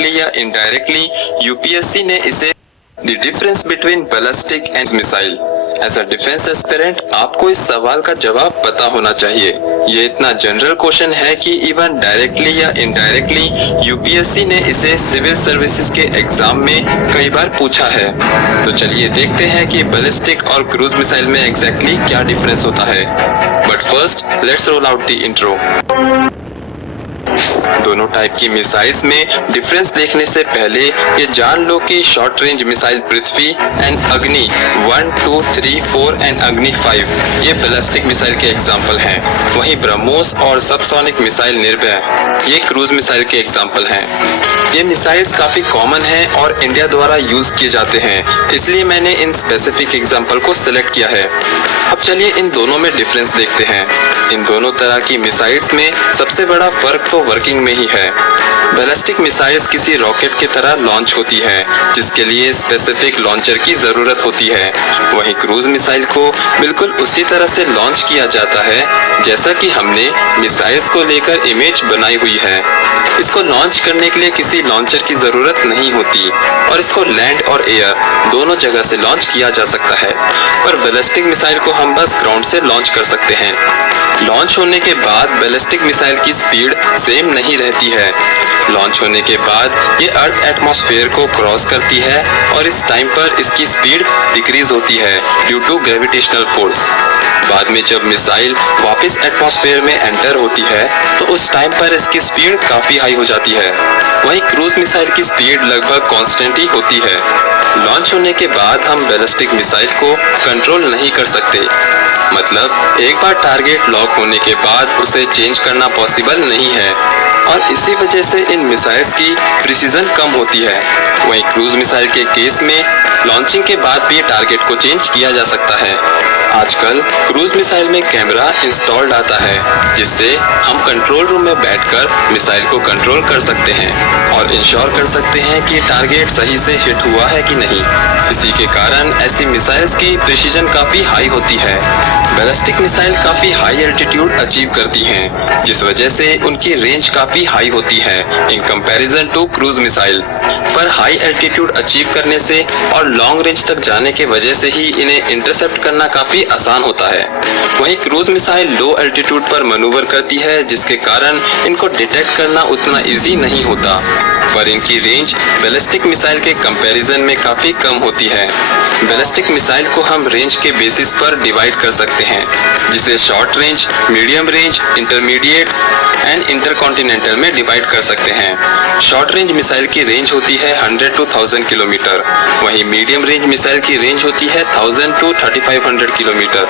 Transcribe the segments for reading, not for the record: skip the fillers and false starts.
Directly या indirectly UPSC ने इसे the difference between ballistic and missile. As a defence aspirant आपको इस सवाल का जवाब पता होना चाहिए। ये इतना जनरल क्वेश्चन है कि इवन डायरेक्टली या इनडायरेक्टली यूपीएससी ने इसे सिविल सर्विसेज के एग्जाम में कई बार पूछा है। तो चलिए देखते हैं कि बैलिस्टिक और क्रूज मिसाइल में एग्जैक्टली क्या डिफरेंस होता है। But first let's roll out the intro. दोनों टाइप की मिसाइल्स में डिफरेंस देखने से पहले ये जान लो कि short range missile Prithvi and अग्नि 1, 2, 3, 4 एंड अग्नि 5 ये बैलिस्टिक मिसाइल के एग्जाम्पल हैं। वहीं ब्रह्मोस और सबसोनिक मिसाइल निर्भय ये क्रूज मिसाइल के एग्जाम्पल हैं। ये मिसाइल्स काफी कॉमन हैं और इंडिया द्वारा यूज किए जाते हैं, इसलिए मैंने इन स्पेसिफिक एग्जाम्पल को सिलेक्ट किया है। अब चलिए इन दोनों में डिफरेंस देखते हैं। इन दोनों तरह की मिसाइल्स में सबसे बड़ा फर्क तो वर्किंग में ही है। बैलिस्टिक मिसाइल्स किसी रॉकेट की तरह लॉन्च होती है, जिसके लिए स्पेसिफिक लॉन्चर की जरूरत होती है। वहीं क्रूज मिसाइल को बिल्कुल उसी तरह से लॉन्च किया जाता है जैसा कि हमने मिसाइल्स को लेकर इमेज बनाई हुई है। इसको लॉन्च करने के लिए किसी लॉन्चर की जरूरत नहीं होती और इसको लैंड और एयर दोनों जगह से लॉन्च किया जा सकता है। पर बैलिस्टिक मिसाइल को हम बस ग्राउंड से लॉन्च कर सकते हैं। लॉन्च होने के बाद बैलिस्टिक मिसाइल की स्पीड सेम नहीं रहती है। लॉन्च होने के बाद ये अर्थ एटमॉस्फेयर को क्रॉस करती है और इस टाइम पर इसकी स्पीड डिक्रीज होती है ड्यू टू ग्रेविटेशनल फोर्स। बाद में जब मिसाइल वापस एटमॉस्फेयर में एंटर होती है तो उस टाइम पर इसकी स्पीड काफी हाई हो जाती है। वहीं क्रूज मिसाइल की स्पीड लगभग कांस्टेंट ही होती है। लॉन्च होने के बाद हम बैलिस्टिक मिसाइल को कंट्रोल नहीं कर सकते, मतलब एक बार टारगेट लॉक होने के बाद उसे चेंज करना पॉसिबल नहीं है और इसी वजह से इन मिसाइल्स की प्रिसीजन कम होती है। वहीं क्रूज मिसाइल के केस में लॉन्चिंग के बाद भी टारगेट को चेंज किया जा सकता है। आजकल क्रूज मिसाइल में कैमरा इंस्टॉल्ड आता है, जिससे हम कंट्रोल रूम में बैठकर मिसाइल को कंट्रोल कर सकते हैं और इंश्योर कर सकते हैं कि टारगेट सही से हिट हुआ है कि नहीं। इसी के कारण ऐसी मिसाइल्स की प्रिसीजन काफी हाई होती है। बैलिस्टिक मिसाइल काफी हाई एल्टीट्यूड अचीव करती हैं, जिस वजह से उनकी रेंज काफी हाई होती है in comparison to cruise missile. पर हाई एल्टीट्यूड अचीव करने से और लॉन्ग रेंज तक जाने के वजह से ही इन्हें इंटरसेप्ट करना काफी आसान होता है। वहीं क्रूज मिसाइल लो एल्टीट्यूड पर मैनूवर करती है, जिसके कारण इनको डिटेक्ट करना उतना इजी नहीं होता। पर इनकी रेंज बैलिस्टिक मिसाइल के कंपैरिजन में काफी कम होती है। बैलिस्टिक मिसाइल को हम रेंज के बेसिस पर डिवाइड कर सकते हैं, जिसे short range, medium range, intermediate and intercontinental में डिवाइड कर सकते हैं। शॉर्ट रेंज मिसाइल की रेंज होती है 100 to 1000 किलोमीटर, वहीं मीडियम रेंज मिसाइल की रेंज होती है 1000 to 3500 किलोमीटर।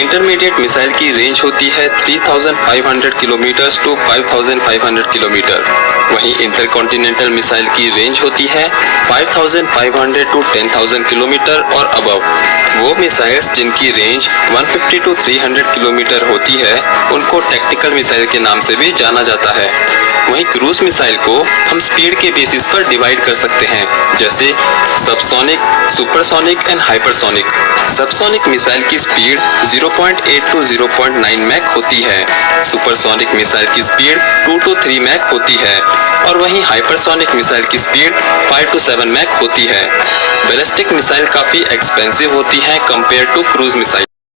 इंटरमीडिएट मिसाइल की रेंज होती है 3500 किलोमीटर to 5500 किलोमीटर। वहीं इंटरकॉन्टिनेंटल मिसाइल की रेंज होती है 5500 to 10000 किलोमीटर और अबव। वो मिसाइल्स जिनकी रेंज 150 to 300 किलोमीटर होती है उनको टैक्टिकल मिसाइल के नाम से भी जाना जाता है। वहीं क्रूज मिसाइल को हम स्पीड के बेसिस पर डिवाइड कर सकते हैं, जैसे subsonic, supersonic and hypersonic. Subsonic missile की स्पीड 0.8 to 0.9 मैक होती है। सुपरसोनिक मिसाइल की स्पीड 2 to 3 मैक होती है और वहीं हाइपरसोनिक मिसाइल की स्पीड 5 to 7 मैक होती है। बैलिस्टिक मिसाइल काफी एक्सपेंसिव होती है कंपेयर टू क्रूज मिसाइल।